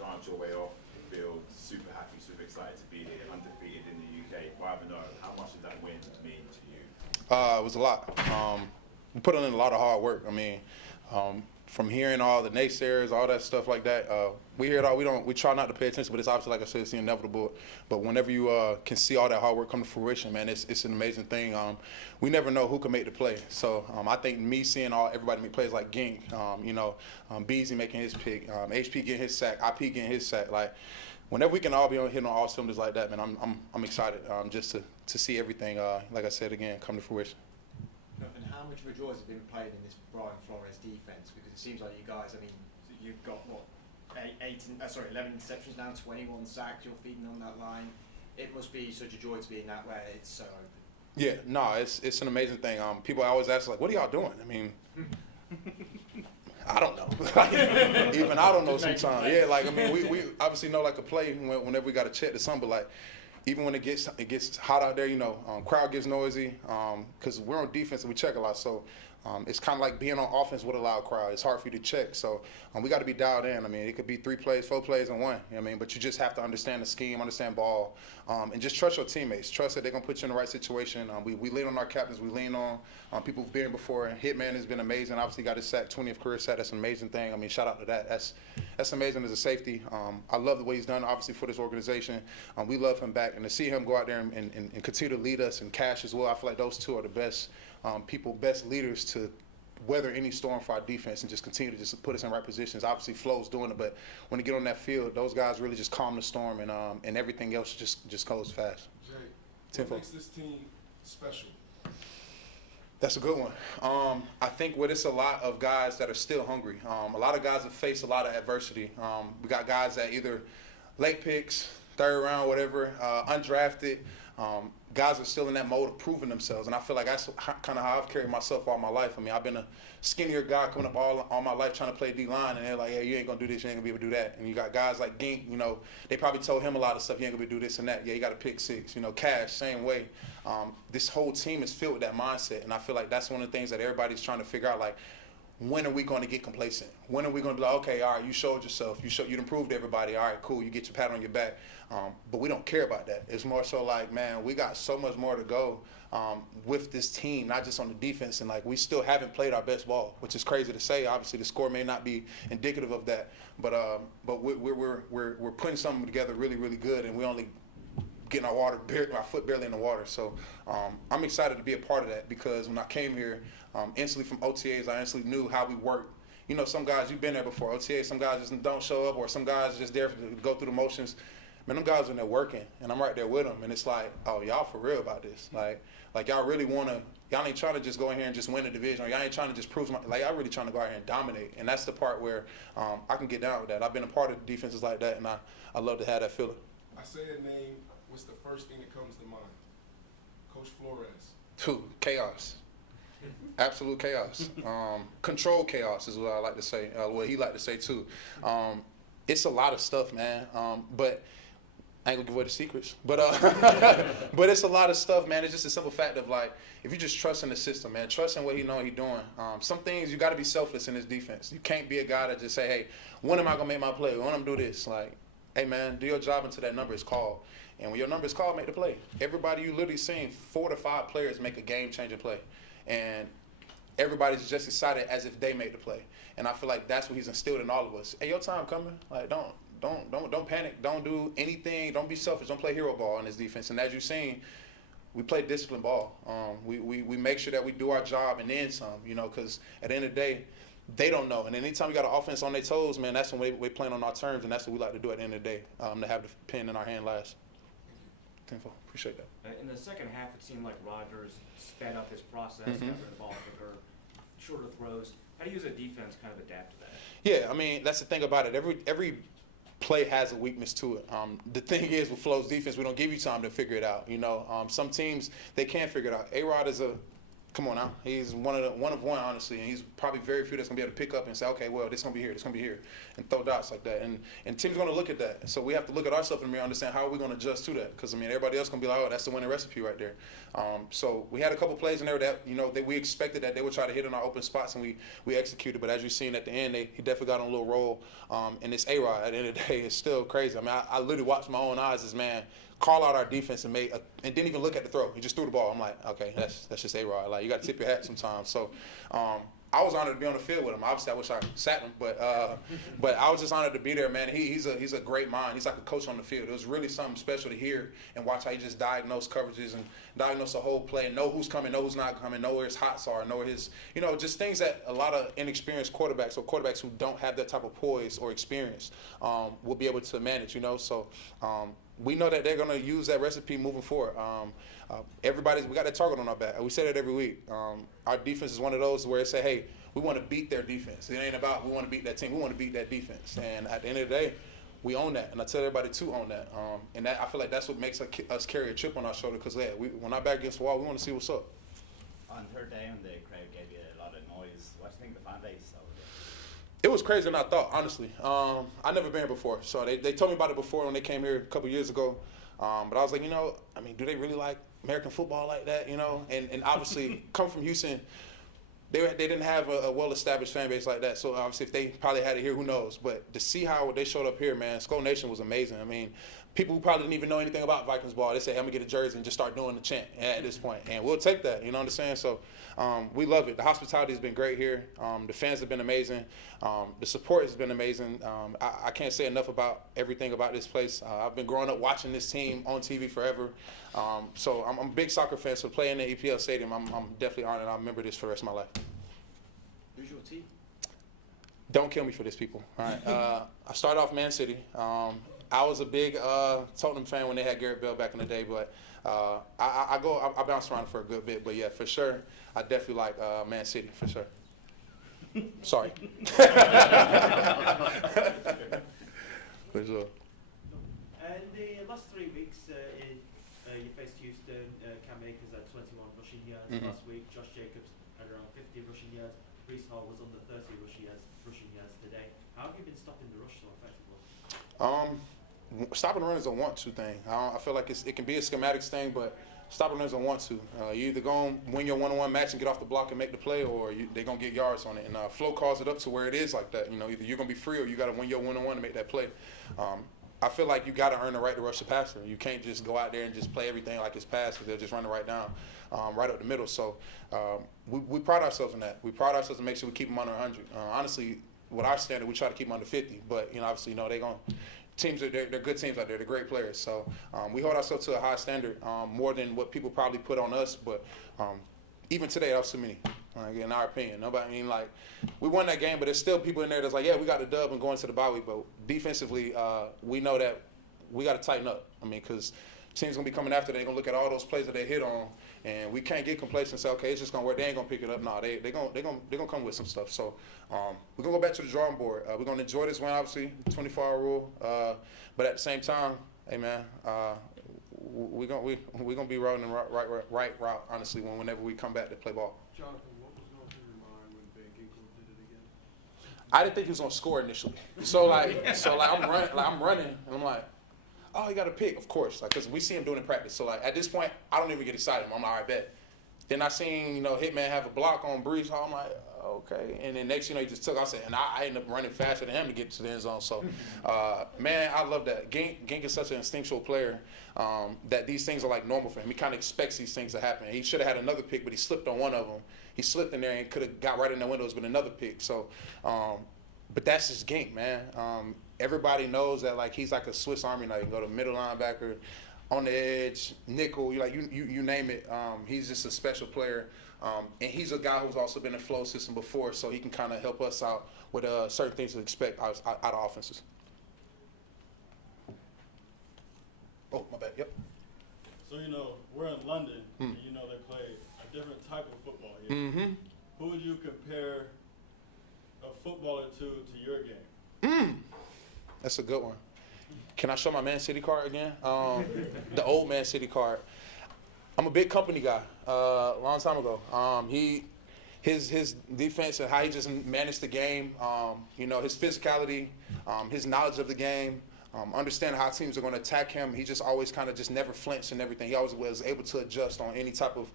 dance your way off the field, super happy, super excited to be here, undefeated in the UK, 5-0. How much did that win mean to you? It was a lot. We put in a lot of hard work. I mean, from hearing all the naysayers, all that stuff like that, we hear it all. We try not to pay attention, but it's obviously, like I said, it's the inevitable. But whenever you can see all that hard work come to fruition, man, it's an amazing thing. We never know who can make the play. So I think me seeing everybody make plays like Gink, Beasley making his pick, HP getting his sack, IP getting his sack, like. Whenever we can all be hitting on all cylinders like that, man, I'm excited just to see everything, like I said again, come to fruition. And how much of a joy has it been playing in this Brian Flores defense? Because it seems like you guys, I mean, you've got what, 11 interceptions now, 21 sacks. You're feeding on that line. It must be such a joy to be in that where it's so open. Yeah, no, it's an amazing thing. People always ask like, what are y'all doing? I mean. I don't know. Even I don't know sometimes. Yeah, like I mean, we obviously know like a play whenever we got to check the sun, but like even when it gets hot out there, crowd gets noisy because we're on defense and we check a lot. So it's kind of like being on offense with a loud crowd. It's hard for you to check. So we got to be dialed in. I mean, it could be 3 plays, 4 plays, and 1. You know what I mean, but you just have to understand the scheme, understand ball, and just trust your teammates. Trust that they're gonna put you in the right situation. We lean on our captains. We lean on people who've been here before. Hitman has been amazing. Obviously, got his sack, 20th career sack. That's an amazing thing. I mean, shout out to that. That's amazing as a safety. I love the way he's done, obviously, for this organization. We love him back, and to see him go out there and continue to lead us, and Cash as well. I feel like those two are the best best leaders to weather any storm for our defense and just continue to just put us in right positions. Obviously, Flo's doing it, but when they get on that field, those guys really just calm the storm, and everything else just goes fast. Jay, what makes this team special? That's a good one. I think it's a lot of guys that are still hungry. A lot of guys have faced a lot of adversity. We got guys that either late picks, 3rd round, whatever, undrafted. Guys are still in that mode of proving themselves, and I feel like that's kind of how I've carried myself all my life. I mean, I've been a skinnier guy coming up all my life trying to play D-line, and they're like, hey, you ain't going to do this, you ain't going to be able to do that. And you got guys like Gink, they probably told him a lot of stuff, you ain't going to be able to do this and that. Yeah, you got a pick-6. Cash, same way. This whole team is filled with that mindset, and I feel like that's one of the things that everybody's trying to figure out, like, when are we going to get complacent? When are we going to be like, okay, all right, you showed yourself. You improved to everybody. All right, cool. You get your pat on your back. But we don't care about that. It's more so like, man, we got so much more to go with this team, not just on the defense. And, like, we still haven't played our best ball, which is crazy to say. Obviously, the score may not be indicative of that. But we're putting something together really, really good, and we only getting our foot barely in the water. So I'm excited to be a part of that because when I came here, instantly from OTAs, I instantly knew how we worked. Some guys, you've been there before, OTAs, some guys just don't show up, or some guys just there to go through the motions. Man, them guys are in there working, and I'm right there with them, and it's like, oh, y'all for real about this. Like y'all really y'all ain't trying to just go in here and just win the division, or y'all ain't trying to just prove y'all really trying to go out here and dominate, and that's the part where I can get down with that. I've been a part of defenses like that, and I love to have that feeling. I say a name, what's the first thing that comes to mind? Coach Flores. Chaos. Absolute chaos. Controlled chaos is what I like to say. What he like to say too. It's a lot of stuff, man. But I ain't gonna give away the secrets. But but it's a lot of stuff, man. It's just a simple fact of like, if you just trust in the system, man, trust in what he know he doing. Some things you got to be selfless in this defense. You can't be a guy that just say, hey, when am I gonna make my play? When I'm gonna do this? Like, hey, man, do your job until that number is called. And when your number is called, make the play. Everybody, you literally seen 4 to 5 players make a game-changing play. And everybody's just excited as if they made the play. And I feel like that's what he's instilled in all of us. Hey, your time coming. Like, don't panic. Don't do anything. Don't be selfish. Don't play hero ball in this defense. And as you've seen, we play disciplined ball. We make sure that we do our job and then some, because at the end of the day, they don't know. And anytime we got an offense on their toes, man, that's when we're playing on our terms, and that's what we like to do at the end of the day, to have the pen in our hand last. Tenfold. Appreciate that. In the second half, it seemed like Rodgers sped up his process, got rid of the ball quicker, shorter throws. How do you as a defense kind of adapt to that? Yeah, I mean, that's the thing about it. Every play has a weakness to it. The thing is, with Flo's defense, we don't give you time to figure it out. Some teams, they can't figure it out. A-Rod is Come on now. He's one of one, honestly, and he's probably very few that's going to be able to pick up and say, okay, well, this is going to be here, this is going to be here, and throw dots like that. And teams going to look at that. So we have to look at ourselves in the mirror and understand how are we going to adjust to that. Because, I mean, everybody else going to be like, oh, that's the winning recipe right there. So we had a couple plays in there that, that we expected that they would try to hit in our open spots, and we executed. But as you've seen at the end, he definitely got on a little roll. And this A-Rod, at the end of the day, is still crazy. I mean, I literally watched my own eyes as, man, call out our defense and didn't even look at the throw. He just threw the ball. I'm like, okay, that's just A-Rod. Like, you got to tip your hat sometimes. So I was honored to be on the field with him. Obviously, I wish I sat him, but I was just honored to be there, man. He's a great mind. He's like a coach on the field. It was really something special to hear and watch how he just diagnose coverages and diagnose the whole play and know who's coming, know who's not coming, know where his hots are, know where his, just things that a lot of inexperienced quarterbacks or quarterbacks who don't have that type of poise or experience will be able to manage, So we know that they're going to use that recipe moving forward. We got that target on our back. We say that every week. Our defense is one of those where it say, hey, we want to beat their defense. It ain't about we want to beat that team. We want to beat that defense. And at the end of the day, we own that. And I tell everybody to own that. And I feel like that's what makes us carry a chip on our shoulder because when our back against the wall, we want to see what's up. On third down, the crowd gave you a lot of noise. What do you think of the fan base over there? It was crazier than I thought, honestly. I've never been here before. So they told me about it before when they came here a couple years ago. But I was like, do they really like American football like that, And obviously, come from Houston, they didn't have a well-established fan base like that. So obviously, if they probably had it here, who knows? But to see how they showed up here, man, Skull Nation was amazing. I mean, people who probably didn't even know anything about Vikings ball, they say, hey, I'm going to get a jersey and just start doing the chant at this point. And we'll take that, you know what I'm saying? So we love it. The hospitality has been great here. The fans have been amazing. The support has been amazing. I can't say enough about everything about this place. I've been growing up watching this team on TV forever. So I'm a big soccer fan, so playing in the EPL Stadium, I'm definitely honored. I'll remember this for the rest of my life. Who's your team? Don't kill me for this, people. All right. I started off Man City. I was a big Tottenham fan when they had Garrett Bale back in the day, but I bounce around for a good bit. But yeah, for sure, I definitely like Man City, for sure. Sorry. For sure. In the last 3 weeks, you faced Houston. Cam Akers had 21 rushing yards last week. Josh Jacobs had around 50 rushing yards. Brees Hall was under 30 rushing yards today. How have you been stopping the rush so effectively? Stopping the run is a want-to thing. I feel like it can be a schematics thing, but stopping the run is a want-to. You either going to win your one-on-one match and get off the block and make the play, or they're going to get yards on it. And Flo calls it up to where it is like that. Either you're going to be free or you got to win your one-on-one to make that play. I feel like you got to earn the right to rush the passer. You can't just go out there and just play everything like it's pass because they'll just run it right down, right up the middle. So we pride ourselves in that. We pride ourselves to make sure we keep them under 100. Honestly, with our standard, we try to keep them under 50. But obviously, they're going to. Teams, they're good teams out there. They're great players. So we hold ourselves to a high standard, more than what people probably put on us. But even today, that was too many, in our opinion. We won that game, but there's still people in there that's like, yeah, we got the dub and going to the bye week. But defensively, we know that we got to tighten up. Because teams going to be coming after. They're going to look at all those plays that they hit on, and we can't get complacent and say, okay, it's just going to work. They ain't going to pick it up. No, they're going to come with some stuff. So we're going to go back to the drawing board. We're going to enjoy this one, obviously, 24-hour rule. But at the same time, hey, man, we're going to be rolling the right route, honestly, whenever we come back to play ball. Jonathan, what was going through your mind when Van Ginkel did it again? I didn't think he was going to score initially. So I'm running, and I'm like, oh, he got a pick, of course, because we see him doing it in practice. So, at this point, I don't even get excited. I'm like, all right, bet. Then I seen, Hitman have a block on Brees Hall. I'm like, okay. And then next, he just took. I said, and I ended up running faster than him to get to the end zone. So, man, I love that. Gink is such an instinctual player that these things are like normal for him. He kind of expects these things to happen. He should have had another pick, but he slipped on one of them. He slipped in there and could have got right in the windows with another pick. So, but that's just Gink, man. Everybody knows that he's like a Swiss Army knife. You can go to middle linebacker, on the edge, nickel, you name it. He's just a special player. And he's a guy who's also been in flow system before, so he can kind of help us out with certain things to expect out of offenses. Oh, my bad, yep. So, we're in London, and they play a different type of football here. Mm-hmm. Who would you compare a footballer to your game? That's a good one. Can I show my Man City card again? The old Man City card. I'm a big company guy. A long time ago, his defense and how he just managed the game. His physicality, his knowledge of the game, understanding how teams are going to attack him. He just always kind of just never flinched and everything. He always was able to adjust on any type of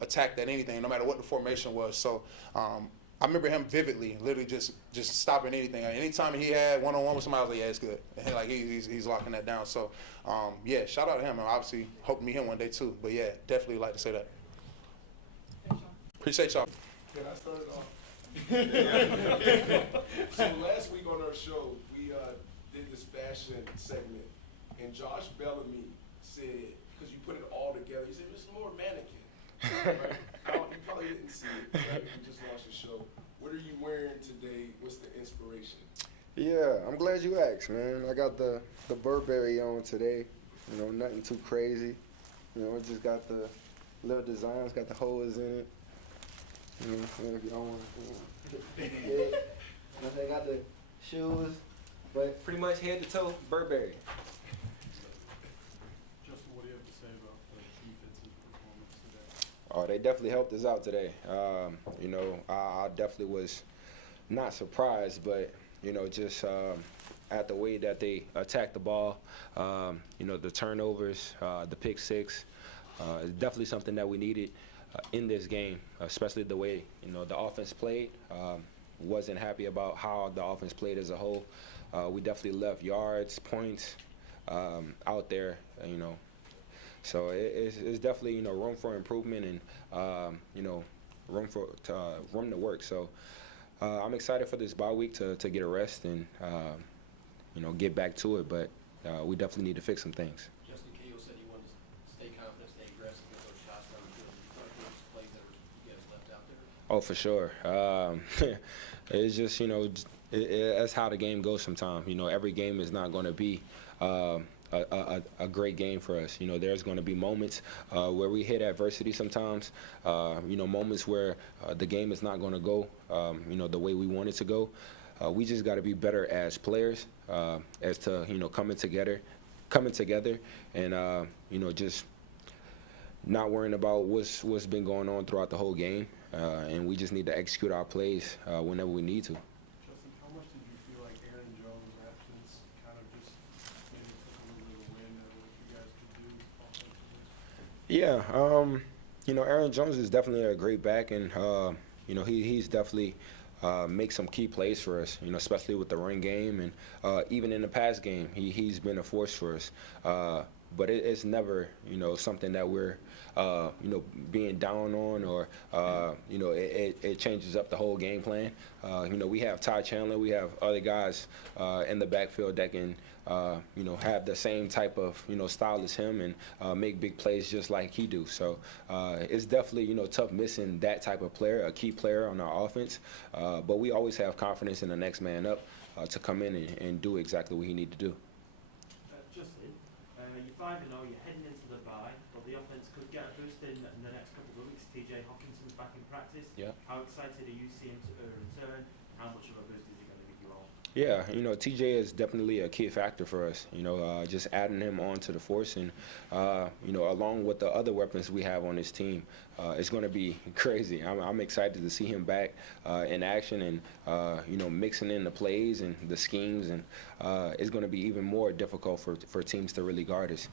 attack that anything, no matter what the formation was. So I remember him vividly, literally just stopping anything. Anytime he had one-on-one with somebody, I was like, yeah, it's good. And like he's locking that down. So yeah, shout out to him. And obviously hope to meet him one day too. But yeah, definitely like to say that. Appreciate y'all. Can I start it off? So last week on our show, we did this fashion segment, and Josh Bellamy said, because you put it all together, he said, it's more mannequin. Right? You probably didn't see it, right? You just watched the show. What are you wearing today? What's the inspiration? Yeah, I'm glad you asked, man. I got the Burberry on today. Nothing too crazy. It just got the little designs, got the holes in it. If you don't want to. I got the shoes, but pretty much head to toe, Burberry. Justin, what do you have to say about the defensive performance today? Oh, they definitely helped us out today. I definitely was not surprised, but just at the way that they attacked the ball, the turnovers, the pick-6, is definitely something that we needed in this game, especially the way the offense played. Wasn't happy about how the offense played as a whole. We definitely left yards, points out there, So it's definitely room for improvement and room to work. So I'm excited for this bye week to get a rest and get back to it. But we definitely need to fix some things. Justin Cahill said he wanted to stay confident, stay aggressive, get those shots down the field. You thought those plays that you guys left out there? Oh, for sure. It's just that's how the game goes sometimes. Every game is not going to be a great game for us. There's going to be moments where we hit adversity sometimes. Moments where the game is not going to go the way we want it to go. We just got to be better as players, as to coming together, and just not worrying about what's been going on throughout the whole game, and we just need to execute our plays whenever we need to. Justin, how much did you feel like Aaron Jones' absence kind of just maybe took a little bit of wind out of what you guys could do offensively? Yeah, Aaron Jones is definitely a great back, and he's definitely make some key plays for us, especially with the run game, and even in the pass game, he's been a force for us. But it's never, something that we're, being down on, or it changes up the whole game plan. We have Ty Chandler, we have other guys in the backfield that can, have the same type of, style as him and make big plays just like he do. So it's definitely, tough missing that type of player, a key player on our offense. But we always have confidence in the next man up to come in and do exactly what he need to do. Justin, you're 5-0, you're heading into the bye, but the offense could get a boost in the next couple of weeks. TJ Hawkinson's back in practice. Yeah. How excited are you seeing to return? How much of a boost is he going to give you all? Yeah, TJ is definitely a key factor for us. Just adding him onto the force, and along with the other weapons we have on this team, it's going to be crazy. I'm excited to see him back in action, and mixing in the plays and the schemes, and it's going to be even more difficult for teams to really guard us.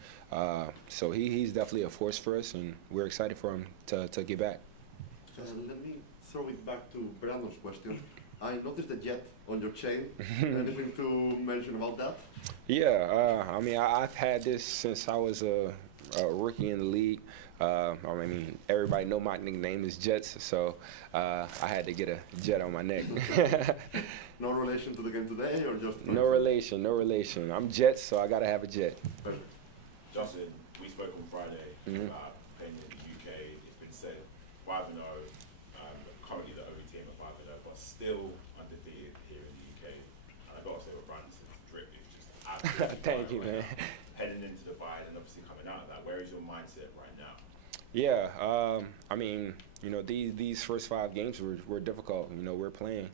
So he's definitely a force for us, and we're excited for him to get back. Let me throw it back to Brandon's question. I noticed the jet on your chain. Anything to mention about that? Yeah, I've had this since I was a rookie in the league. Everybody know my nickname is Jets, so I had to get a jet on my neck. No relation to the game today, or just? No relation. I'm Jets, so I gotta have a jet. Justin, we spoke on Friday about playing in the UK. It's been said 5-0. Currently the only team at 5-0, but still undefeated here in the UK. And I gotta say, what Branson's drip is just absolutely Thank you, man. Heading into the bye and obviously coming out of that, where is your mindset right now? Yeah, you know, these first 5 games were difficult. You know, we're playing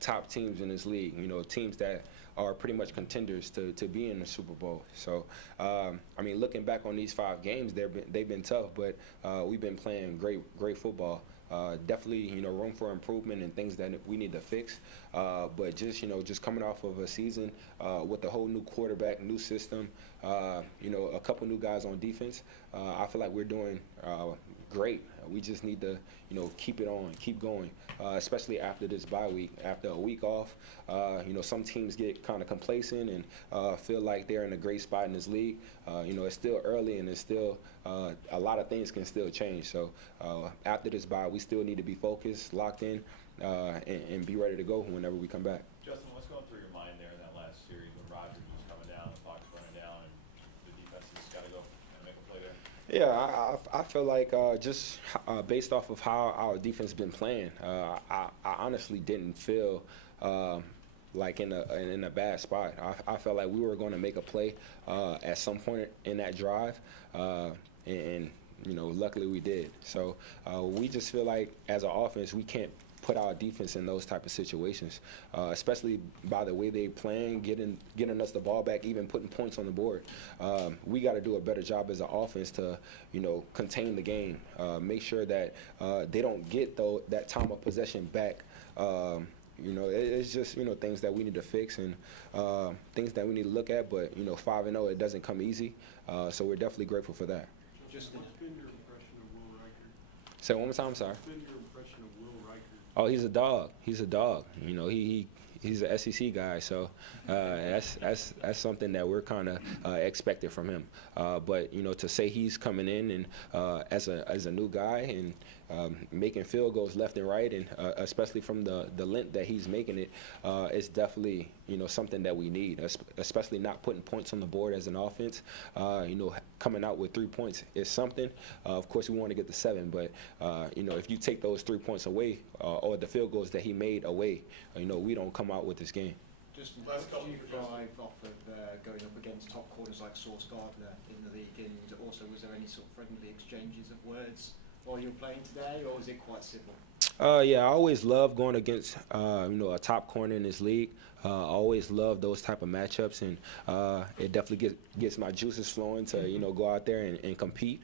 top teams in this league, you know, teams that are pretty much contenders to be in the Super Bowl. So, I mean, looking back on these 5 games, they've been tough, but we've been playing great football. Definitely, you know, room for improvement and things that we need to fix. But just, you know, just coming off of a season with a whole new quarterback, new system, you know, a couple new guys on defense, I feel like we're doing great. We just need to, you know, keep it on, keep going, especially after this bye week, after a week off. You know, some teams get kind of complacent and feel like they're in a great spot in this league. You know, it's still early and it's still a lot of things can still change. So after this bye, we still need to be focused, locked in, and be ready to go whenever we come back. Justin, what's going through your mind there in that last series when Rodgers was coming down, the clock's running down, and the defense has got to go and make a play there? Yeah, I feel like just based off of how our defense has been playing, I honestly didn't feel like in a bad spot. I felt like we were going to make a play at some point in that drive, and you know, luckily we did. So we just feel like as an offense we can't put our defense in those type of situations, especially by the way they playing, getting us the ball back, even putting points on the board. We got to do a better job as an offense to, you know, contain the game, make sure that they don't get that time of possession back. You know, it's just, you know, things that we need to fix and things that we need to look at. But, you know, 5-0, it doesn't come easy. So we're definitely grateful for that. What's been your impression of Will Riker? Say it one more time, sorry. What's been your impression of Will Riker? Oh, he's a dog. He's a dog. You know, he's an SEC guy, so that's something that we're kind of expected from him. But you know, to say he's coming in and as a new guy and making field goals left and right, and especially from the length that he's making it, it's definitely, you know, something that we need, especially not putting points on the board as an offense. You know, coming out with 3 points is something. Of course, we want to get the 7, but you know, if you take those 3 points away or the field goals that he made away, you know, we don't come out with this game. Just last couple you thrive off of going up against top corners like Sauce Gardner in the league, and also was there any sort of friendly exchanges of words while you were playing today, or was it quite simple? Yeah, I always love going against you know, a top corner in this league. I always love those type of matchups, and it definitely gets my juices flowing to, you know, go out there and compete.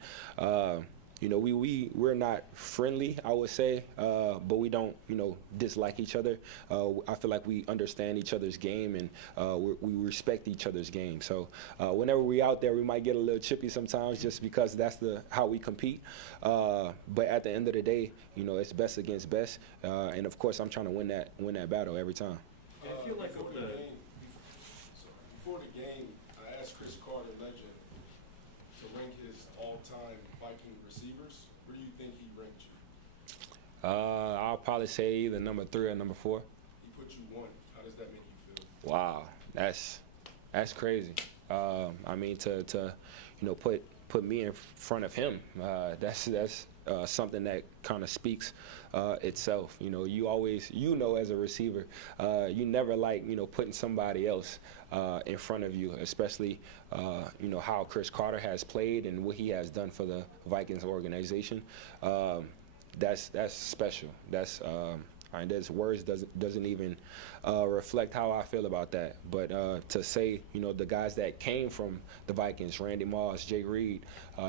You know, we're not friendly, I would say, but we don't, you know, dislike each other. I feel like we understand each other's game, and we respect each other's game. So whenever we're out there, we might get a little chippy sometimes, just because that's how we compete. But at the end of the day, you know, it's best against best, and of course, I'm trying to win that battle every time. I feel like before the game, I asked Chris Carter, legend, to rank his all-time Viking receivers. Where do you think he ranked you? I'll probably say either number 3 or number 4. He put you 1. How does that make you feel? Wow, that's crazy. I mean, to you know, put me in front of him, that's something that kind of speaks itself. You know, you always, you know, as a receiver, you never like, you know, putting somebody else in front of you, especially you know, how Chris Carter has played and what he has done for the Vikings organization. That's special. That's I mean, there's words doesn't even reflect how I feel about that. But to say, you know, the guys that came from the Vikings, Randy Moss, Jay Reed,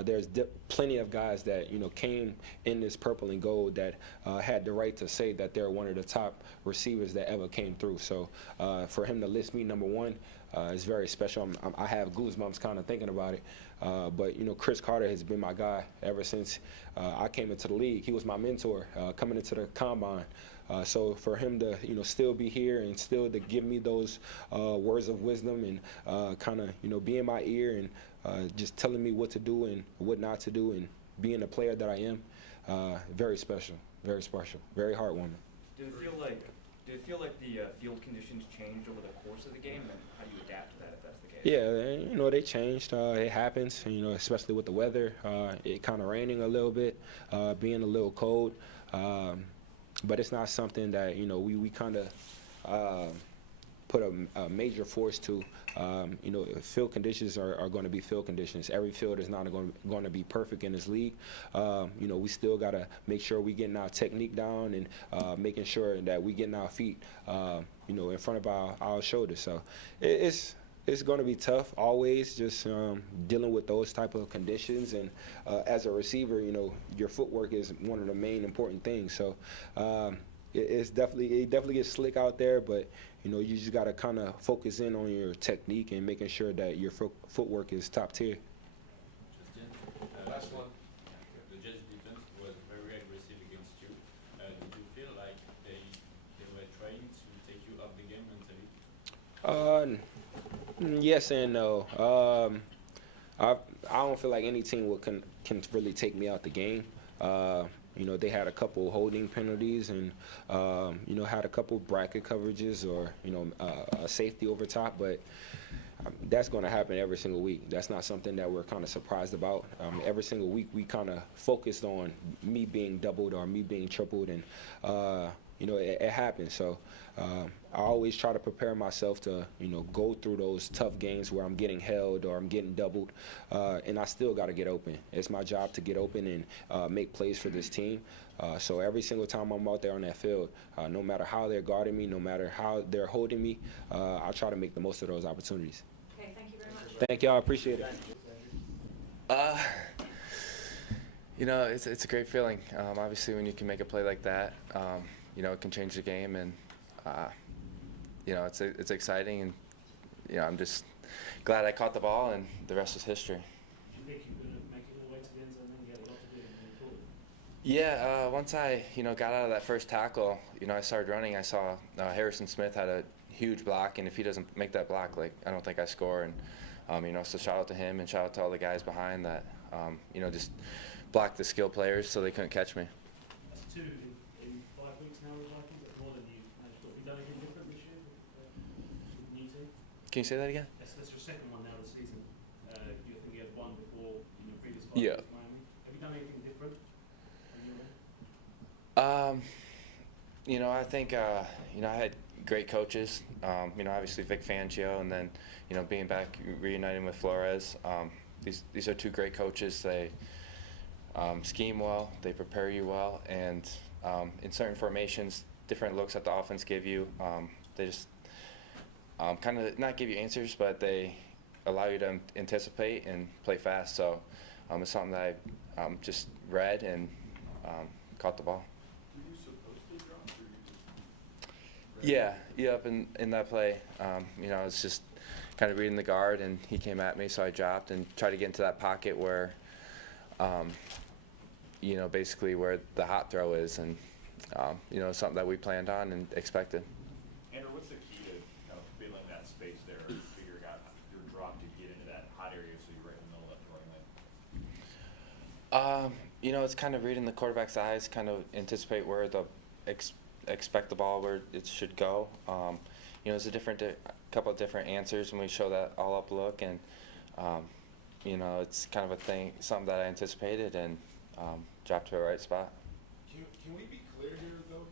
there's plenty of guys that, you know, came in this purple and gold that had the right to say that they're one of the top receivers that ever came through. So for him to list me number 1 is very special. I have goosebumps kind of thinking about it. But, you know, Chris Carter has been my guy ever since I came into the league. He was my mentor coming into the combine. So for him to, you know, still be here and still to give me those words of wisdom and kind of, you know, be in my ear and just telling me what to do and what not to do and being the player that I am, very special, very heartwarming. Did it feel like the field conditions changed over the course of the game, and how do you adapt to that if that's the case? Yeah, you know, they changed. It happens, you know, especially with the weather. It kind of raining a little bit, being a little cold. But it's not something that, you know, we kind of put a major force to. Field conditions are going to be field conditions. Every field is not going to be perfect in this league. We still got to make sure we getting our technique down and making sure that we getting our feet, in front of our shoulders. So it's going to be tough always, just dealing with those type of conditions. And as a receiver, your footwork is one of the main important things. So it definitely gets slick out there, but you just got to kind of focus in on your technique and making sure that your footwork is top tier. Last one. The Jets defense was very aggressive against you. Did you feel like they were trying to take you off the game mentally? Yes and no. I don't feel like any team can really take me out the game. They had a couple holding penalties and, had a couple bracket coverages or, a safety over top, but that's going to happen every single week. That's not something that we're kind of surprised about. Every single week we kind of focused on me being doubled or me being tripled, and, it happens. So I always try to prepare myself to, go through those tough games where I'm getting held or I'm getting doubled, and I still got to get open. It's my job to get open and make plays for this team. So every single time I'm out there on that field, no matter how they're guarding me, no matter how they're holding me, I try to make the most of those opportunities. Okay, thank you very much. Thank y'all. I appreciate it. It's a great feeling. Obviously, when you can make a play like that, it can change the game, and it's exciting, and I'm just glad I caught the ball, and the rest is history. Do you think you're going to make it all the way to the end zone and get a lot to do in the quarter? Yeah, once I got out of that first tackle, I started running. I saw Harrison Smith had a huge block, and if he doesn't make that block, I don't think I score. And so shout out to him and shout out to all the guys behind that, just blocked the skill players so they couldn't catch me. That's 2 in 5 weeks now with Vikings. That's more than you managed to. Have you done anything different this year with the new team? Can you say that again? That's your second one now this season. You think you had one before previous 5 Yeah. weeks with Miami. Have you done anything different on your end? I think I had great coaches. Obviously Vic Fangio, and then being back reuniting with Flores. These are 2 great coaches. They scheme well, they prepare you well, and in certain formations, different looks that the offense give you, they just kind of not give you answers, but they allow you to anticipate and play fast. So it's something that I just read and caught the ball. Were you supposed to drop, or you Yeah, up in that play, I was just kind of reading the guard, and he came at me, so I dropped and tried to get into that pocket where, basically where the hot throw is, and something that we planned on and expected. Andrew, what's the key to kind of filling that space there, figuring out your drop to get into that hot area so you're right in the middle of that throwing lane? It's kind of reading the quarterback's eyes, kind of anticipate where the expect the ball where it should go. There's a couple of different answers when we show that all up look, and it's kind of something that I anticipated and dropped to the right spot. Can we be clear here, though?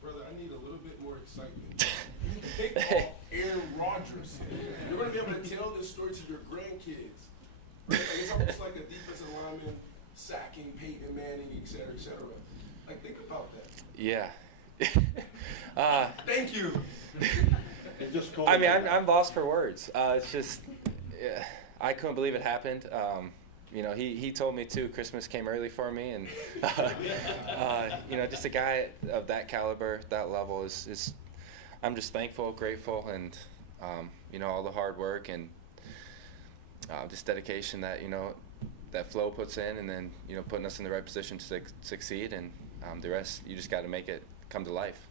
Brother, I need a little bit more excitement. You picked off Aaron Rodgers. You're going to be able to tell this story to your grandkids. Right? It's almost like a defensive lineman sacking Peyton Manning, et cetera, et cetera. Think about that. Yeah. Thank you. I'm lost for words. It's just, I couldn't believe it happened. He told me too. Christmas came early for me, and just a guy of that caliber, that level is. I'm just thankful, grateful, and all the hard work and just dedication that that Flo puts in, and then putting us in the right position to succeed, and the rest you just got to make it come to life.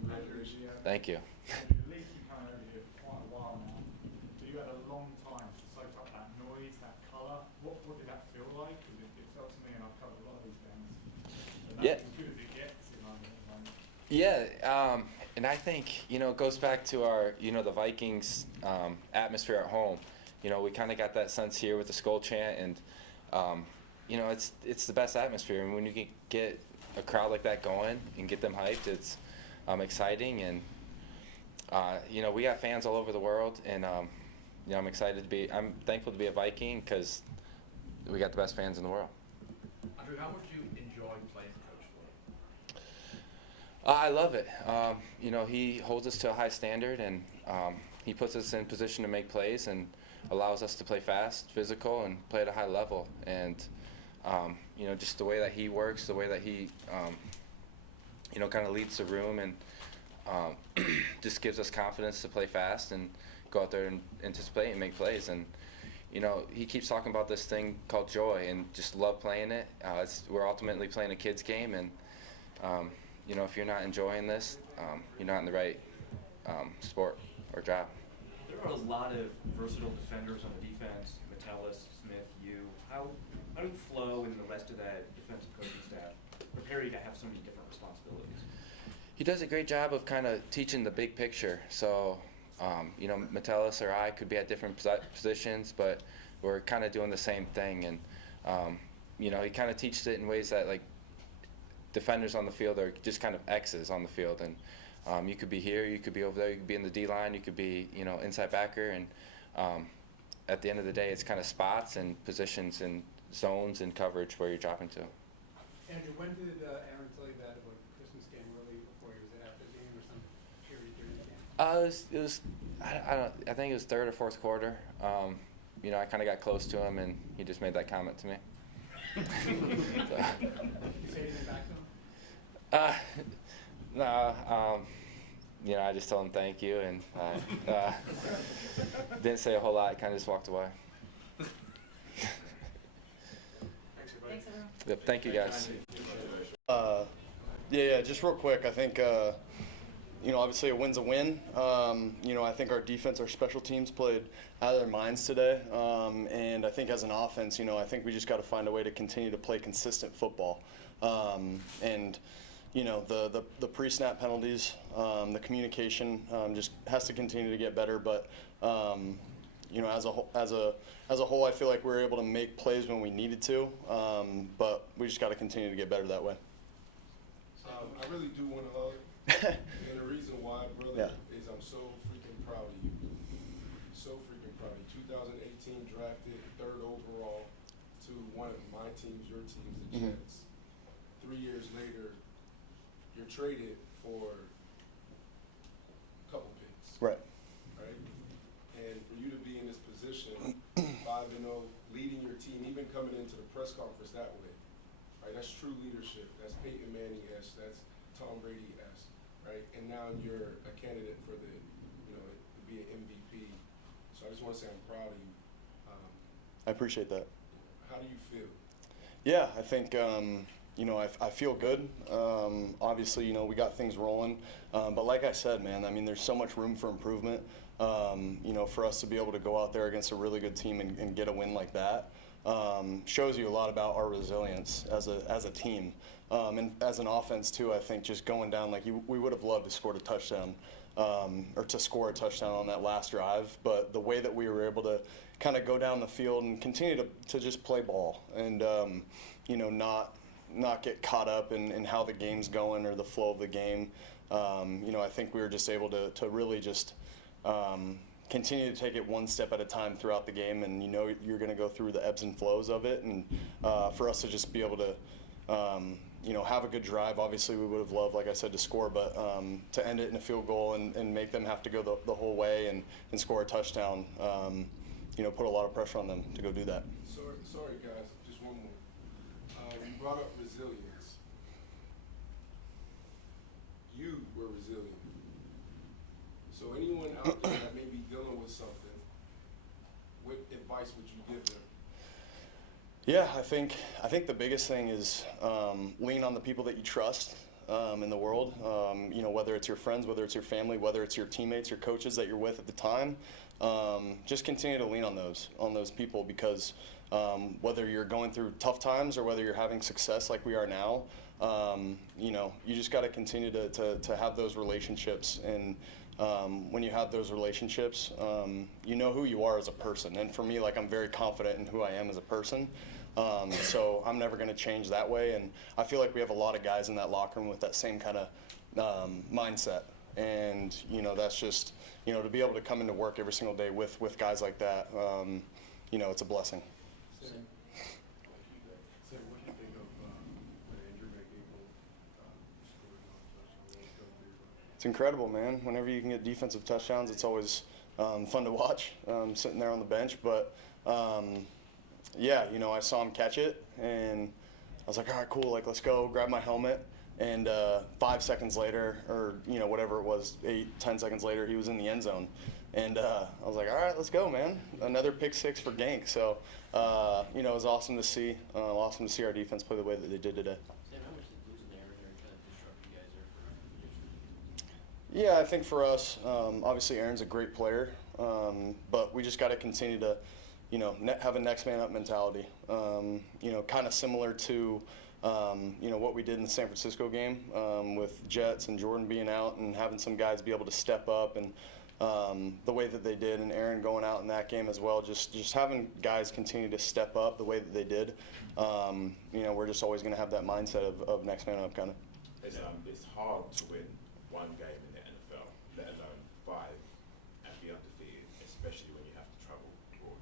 Congratulations. Thank you. The league you've had over here for quite a while now, but you had a long time to soak up that noise, that colour. What did that feel like? Because it felt to me, and I've covered a lot of these games, that that's as good as it gets in my mind. Yeah, and I think it goes back to our the Vikings atmosphere at home. We kind of got that sense here with the Skull chant, and it's the best atmosphere. And when you can get a crowd like that going and get them hyped, it's exciting, and You know, we got fans all over the world, and you know, I'm thankful to be a Viking because we got the best fans in the world. Andrew, how much do you enjoy playing coach for? I love it. You know, he holds us to a high standard, and he puts us in position to make plays and allows us to play fast, physical, and play at a high level. And you know, just the way that he works, the way that he you know, kind of leads the room, and just gives us confidence to play fast and go out there and anticipate and make plays. And you know, he keeps talking about this thing called joy, and just love playing it. We're ultimately playing a kid's game, and you know, if you're not enjoying this, you're not in the right sport or job. There are a lot of versatile defenders on the defense. Metellus, Smith, you. How do Flo and the rest of that defensive coaching staff prepare you to have so many different responsibilities? He does a great job of kind of teaching the big picture. So, you know, Metellus or I could be at different positions, but we're kind of doing the same thing. And, you know, he kind of teaches it in ways that, like, defenders on the field are just kind of X's on the field. And you could be here, you could be over there, you could be in the D-line, you could be, you know, inside backer. And at the end of the day, it's kind of spots and positions and zones and coverage where you're dropping to. Andrew, when did Aaron tell you that about Christmas game really before he was after the game or some period during the game? It was I think it was third or fourth quarter. You know, I kind of got close to him, and he just made that comment to me. Did you say anything back to him? No, you know, I just told him thank you, and didn't say a whole lot. I kind of just walked away. Thanks, everyone. Yep, thank you, guys. Yeah, just real quick, I think, you know, obviously a win's a win. You know, I think our defense, our special teams played out of their minds today. And I think as an offense, you know, I think we just got to find a way to continue to play consistent football. And, you know, the pre-snap penalties, the communication just has to continue to get better. But, you know, as a whole, I feel like we were able to make plays when we needed to. But we just got to continue to get better that way. I really do want to hug. And the reason why, brother, is I'm so freaking proud of you. So freaking proud of you. 2018 drafted 3rd overall to one of my teams, your teams, the Jets. 3 years later, you're traded for a couple picks. Right. Right? And for you to be in this position, 5-0, leading your team, even coming into the press conference that way. Right? That's true leadership. That's Peyton Manning-esque. That's Tom Brady-esque. Right? And now you're a candidate for the, you know, to be an MVP. So I just want to say I'm proud of you. I appreciate that. How do you feel? Yeah, I think, you know, I feel good. Obviously, you know, we got things rolling. But like I said, man, I mean, there's so much room for improvement. You know, for us to be able to go out there against a really good team and get a win like that shows you a lot about our resilience as a team. And as an offense, too, I think just going down, like we would have loved to score a touchdown or to score a touchdown on that last drive. But the way that we were able to kind of go down the field and continue to just play ball and, you know, not get caught up in how the game's going or the flow of the game. You know, I think we were just able to really just continue to take it one step at a time throughout the game, and you know you're going to go through the ebbs and flows of it. And for us to just be able to, you know, have a good drive. Obviously, we would have loved, like I said, to score, but to end it in a field goal and make them have to go the whole way and score a touchdown, you know, put a lot of pressure on them to go do that. Sorry guys, just one more. You brought up resilience. You were resilient. So anyone out there that may be dealing with something, what advice would you give them? Yeah, I think the biggest thing is lean on the people that you trust in the world. You know, whether it's your friends, whether it's your family, whether it's your teammates, your coaches that you're with at the time. Just continue to lean on those people, because whether you're going through tough times or whether you're having success like we are now, you know, you just got to continue to have those relationships. And when you have those relationships, you know who you are as a person. And for me, like, I'm very confident in who I am as a person. So I'm never going to change that way. And I feel like we have a lot of guys in that locker room with that same kind of mindset. And, that's just, to be able to come into work every single day with guys like that, it's a blessing. So what do you think of when Andrew Van Ginkel scored a touchdown? It's incredible, man. Whenever you can get defensive touchdowns, it's always fun to watch, sitting there on the bench. But, yeah, I saw him catch it, and I was like, all right, cool, like, let's go, grab my helmet. And 5 seconds later, or, whatever it was, 8-10 seconds later, he was in the end zone. And I was like, all right, let's go, man. Another pick-6 for Gank. So, it was awesome to see. Awesome to see our defense play the way that they did today. Sam, how much did losing Aaron there kind of disrupt you guys there for Yeah, I think for us, obviously Aaron's a great player, but we just got to continue to, have a next man up mentality. Kind of similar to, what we did in the San Francisco game with Jets and Jordan being out and having some guys be able to step up, and the way that they did, and Aaron going out in that game as well. Just having guys continue to step up the way that they did. We're just always going to have that mindset of next man up kind of. It's hard to win one game in the NFL, let alone 5, and be undefeated, especially when you have to travel abroad.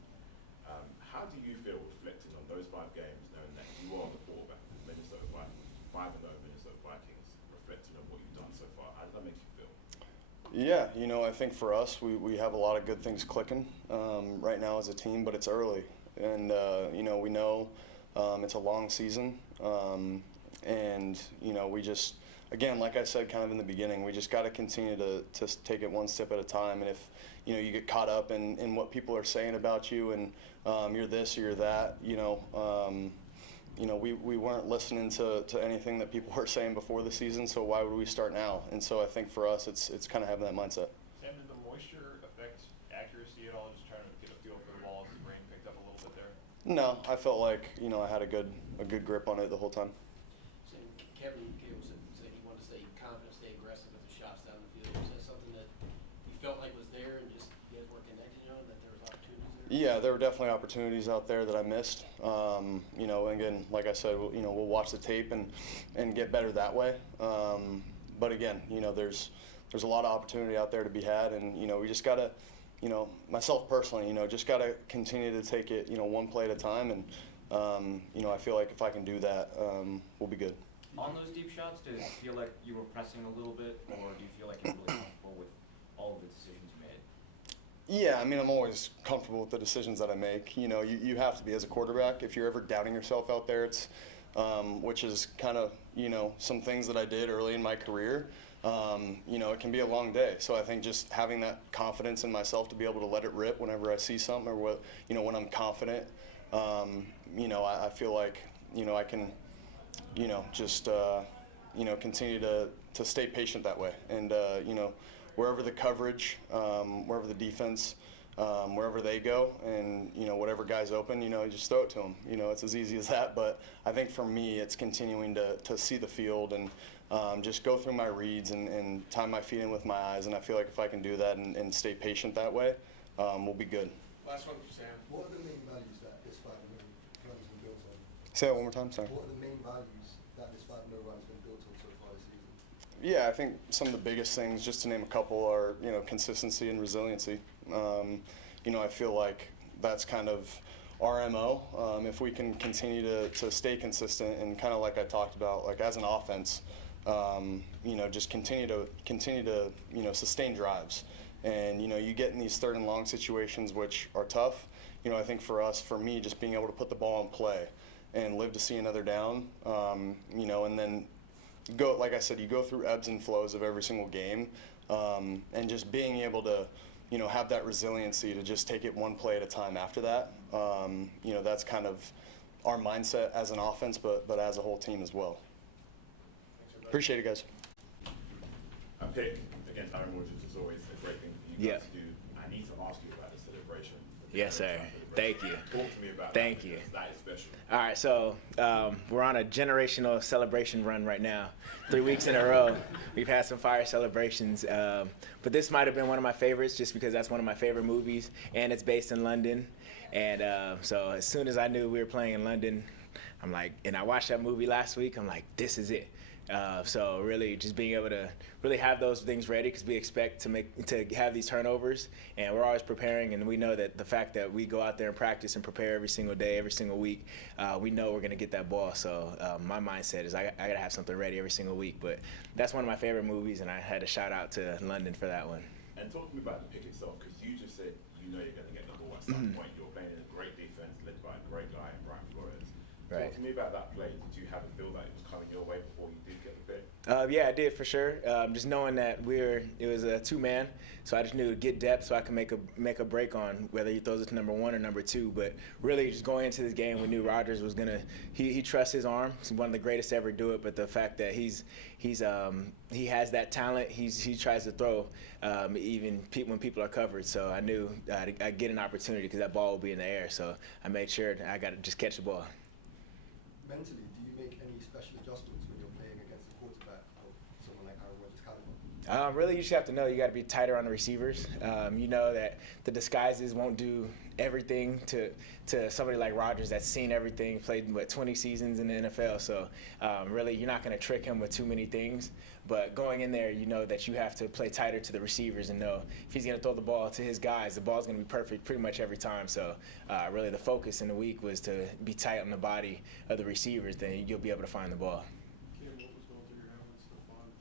How do you feel reflecting on those 5 games, knowing that you are the quarterback of the Minnesota Vikings, 5-0 Minnesota Vikings, reflecting on what you've done so far? How does that make you feel? Yeah, I think for us, we have a lot of good things clicking right now as a team, but it's early. And, we know it's a long season. And, we just, again, like I said kind of in the beginning, we just got to continue to take it one step at a time. And if, you get caught up in what people are saying about you and you're this or you're that, we weren't listening to anything that people were saying before the season, so why would we start now? And so I think for us, it's kind of having that mindset. Sam, did the moisture affect accuracy at all? Just trying to get a feel for the ball as the rain picked up a little bit there? No, I felt like, I had a good grip on it the whole time. So Kevin Gable said he wanted to stay confident, stay aggressive with the shots down the field. Was that something that you felt like was there and just you guys weren't connected, that there was opportunities there? Yeah, there were definitely opportunities out there that I missed. Again, like I said, we'll watch the tape and get better that way. But again, there's a lot of opportunity out there to be had, and we just gotta, myself personally, just gotta continue to take it, one play at a time, and I feel like if I can do that, we'll be good. On those deep shots, did it feel like you were pressing a little bit, or do you feel like you're really comfortable with all of the decisions you made? Yeah, I'm always comfortable with the decisions that I make. You have to be as a quarterback. If you're ever doubting yourself out there, it's which is kind of, some things that I did early in my career. It can be a long day. So I think just having that confidence in myself to be able to let it rip whenever I see something, or when I'm confident, I feel like, I can, just, continue to stay patient that way. And, wherever the coverage, wherever the defense, wherever they go, and whatever guy's open, you just throw it to them. It's as easy as that. But I think for me, it's continuing to see the field and just go through my reads and tie my feet in with my eyes. And I feel like if I can do that and stay patient that way, we'll be good. Last one for Sam. What are the main values that this 5-0 run has been built on? Say that one more time. Sorry. What are the main values that this 5-0 run has been built on so far this season? Yeah, I think some of the biggest things, just to name a couple, are consistency and resiliency. I feel like that's kind of our MO. If we can continue to stay consistent and kind of like I talked about, like as an offense, just continue to sustain drives. And you get in these 3rd and long situations which are tough. I think for me, just being able to put the ball in play and live to see another down. And then go, like I said, you go through ebbs and flows of every single game, and just being able to, have that resiliency to just take it one play at a time after that. That's kind of our mindset as an offense, but as a whole team as well. Appreciate it, guys. A pick against Aaron Rodgers is always a great thing for you guys to do. I need to ask you about the celebration. Yes, sir. Thank you. Talk to me about Thank that. you. That is special. All right, so we're on a generational celebration run right now. 3 weeks in a row, we've had some fire celebrations. But this might have been one of my favorites just because that's one of my favorite movies, and it's based in London. And so as soon as I knew we were playing in London, I'm like, and I watched that movie last week, I'm like, this is it. So really just being able to really have those things ready, because we expect to have these turnovers, and we're always preparing, and we know that the fact that we go out there and practice and prepare every single day, every single week, we know we're going to get that ball. So my mindset is I got to have something ready every single week. But that's one of my favorite movies, and I had to shout out to London for that one. And talk to me about the pick itself, because you just said you know you're going to get the ball at some point. You're playing in a great defense led by a great guy in Brian Flores. Right. Talk to me about that play. Did you have a feel that it was coming your way before you did get the pick? Yeah, I did for sure. Just knowing that it was a two-man, so I just knew to get depth so I could make a break on whether he throws it to number 1 or number 2. But really, just going into this game, we knew Rodgers was gonna. He trusts his arm. He's one of the greatest to ever do it. But the fact that he has that talent, he tries to throw even when people are covered. So I knew I'd get an opportunity because that ball would be in the air. So I made sure I got to just catch the ball. Mentally, do you make any special adjustments when you're playing against a quarterback of someone like Aaron Rodgers' caliber? Really, you just have to know you got to be tighter on the receivers. You know that the disguises won't do everything to somebody like Rodgers that's seen everything, played 20 seasons in the NFL. So really, you're not going to trick him with too many things. But going in there, you know that you have to play tighter to the receivers and know if he's going to throw the ball to his guys, the ball's going to be perfect pretty much every time. So really, the focus in the week was to be tight on the body of the receivers. Then you'll be able to find the ball. Kim, what was going through your head when Stephon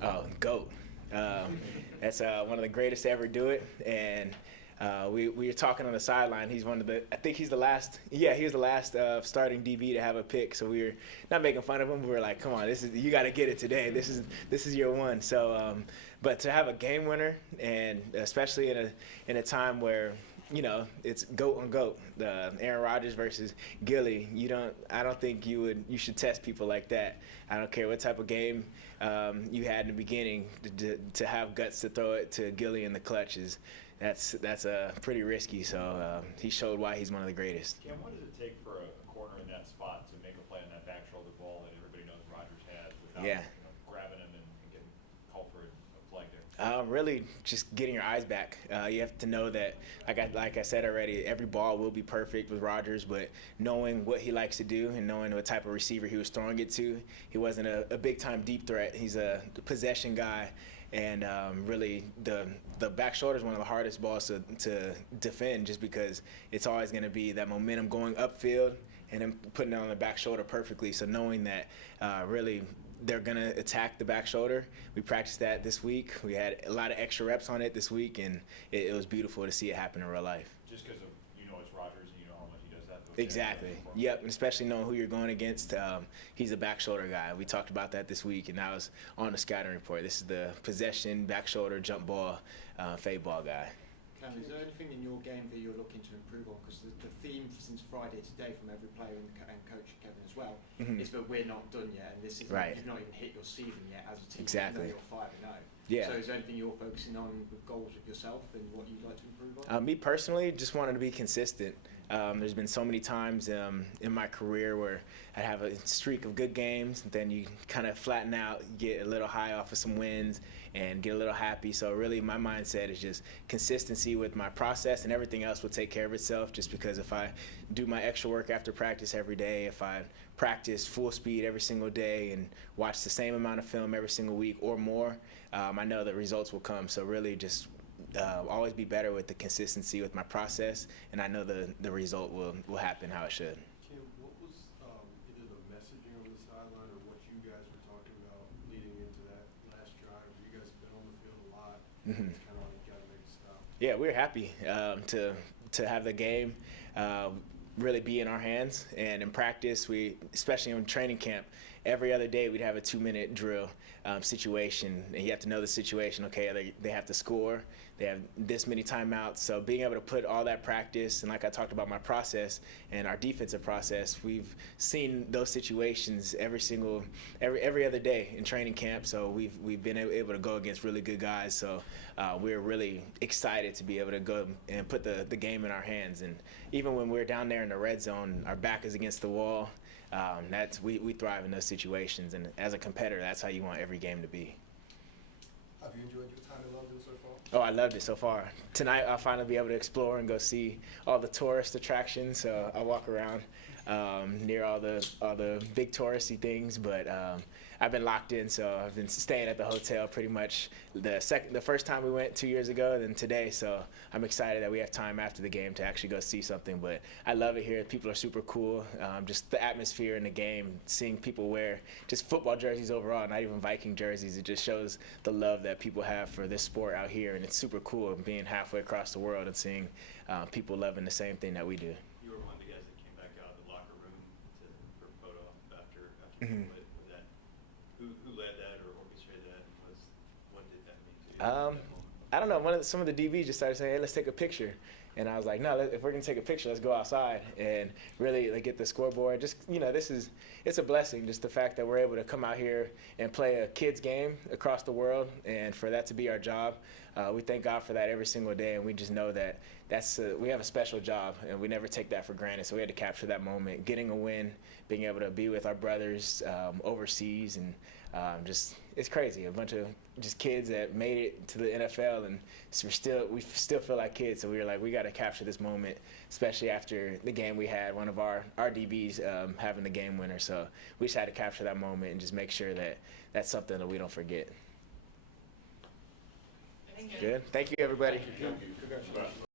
closed it? GOAT. That's one of the greatest to ever do it. And we were talking on the sideline. He's one of the, I think he's the last, he was the last starting DB to have a pick. So we were not making fun of him. We were like, come on, you got to get it today. This is your one. So, but to have a game winner, and especially in a time where, you know, it's goat on goat, Aaron Rodgers versus Gilly. I don't think you should test people like that. I don't care what type of game you had in the beginning to have guts to throw it to Gilly in the clutches. That's pretty risky. So he showed why he's one of the greatest. Cam, what does it take for a corner in that spot to make a play on that back shoulder ball that everybody knows Rodgers has without grabbing him and getting called for a flag there? Really, just getting your eyes back. You have to know that, like I said already, every ball will be perfect with Rodgers, but knowing what he likes to do and knowing what type of receiver he was throwing it to, he wasn't a big-time deep threat. He's a possession guy. And really, the back shoulder is one of the hardest balls to defend, just because it's always going to be that momentum going upfield and then putting it on the back shoulder perfectly. So knowing that really they're going to attack the back shoulder, we practiced that this week. We had a lot of extra reps on it this week, and it was beautiful to see it happen in real life. Just because you know it's Rodgers and you know how much he does that. Exactly. Yep, and especially knowing who you're going against. He's a back shoulder guy. We talked about that this week, and that was on the scouting report. This is the possession, back shoulder, jump ball, fade ball guy. Cam, is there anything in your game that you're looking to improve on? Because the theme since Friday today from every player and coach Kevin as well is that we're not done yet, and this is you've not even hit your ceiling yet as a team. Exactly. You're 5-0. Yeah. So is there anything you're focusing on with goals with yourself and what you'd like to improve on? Me personally, just wanted to be consistent. There's been so many times in my career where I have a streak of good games, and then you kind of flatten out, get a little high off of some wins, and get a little happy. So really my mindset is just consistency with my process, and everything else will take care of itself, just because if I do my extra work after practice every day, if I practice full speed every single day and watch the same amount of film every single week or more, I know that results will come. So really just always be better with the consistency with my process, and I know the result will happen how it should. Kim, what was either the messaging on the sideline or what you guys were talking about leading into that last drive? You guys have been on the field a lot. It's kind of like you got to make a stop. Yeah, we're happy to have the game really be in our hands. And in practice, especially in training camp, every other day we'd have a 2-minute drill situation, and you have to know the situation. Okay, they have to score, they have this many timeouts. So being able to put all that practice, and like I talked about my process and our defensive process, we've seen those situations every other day in training camp. So we've been able to go against really good guys. So we're really excited to be able to go and put the game in our hands. And even when we're down there in the red zone, our back is against the wall. We thrive in those situations, and as a competitor, that's how you want every game to be. Have you enjoyed your time in London so far? Oh, I loved it so far. Tonight, I'll finally be able to explore and go see all the tourist attractions. So I'll walk around near all the big touristy things, but I've been locked in, so I've been staying at the hotel pretty much the first time we went 2 years ago, then today. So I'm excited that we have time after the game to actually go see something. But I love it here. People are super cool. Just the atmosphere in the game, seeing people wear just football jerseys overall, not even Viking jerseys. It just shows the love that people have for this sport out here, and it's super cool being halfway across the world and seeing people loving the same thing that we do. You were one of the guys that came back out of the locker room for a photo after Mhm. was that who led that or orchestrated that? And what did that mean to you? I don't know. Some of the DBs just started saying, "Hey, let's take a picture," and I was like, "No, if we're gonna take a picture, let's go outside and really get the scoreboard." Just it's a blessing, just the fact that we're able to come out here and play a kids game across the world, and for that to be our job. We thank God for that every single day, and we just know that we have a special job, and we never take that for granted. So we had to capture that moment, getting a win, being able to be with our brothers overseas, and it's crazy. A bunch of just kids that made it to the NFL, and we still feel like kids. So we were like, we got to capture this moment, especially after the game we had, one of our DBs having the game winner. So we just had to capture that moment and just make sure that that's something that we don't forget. Good. Thank you, everybody. Thank you.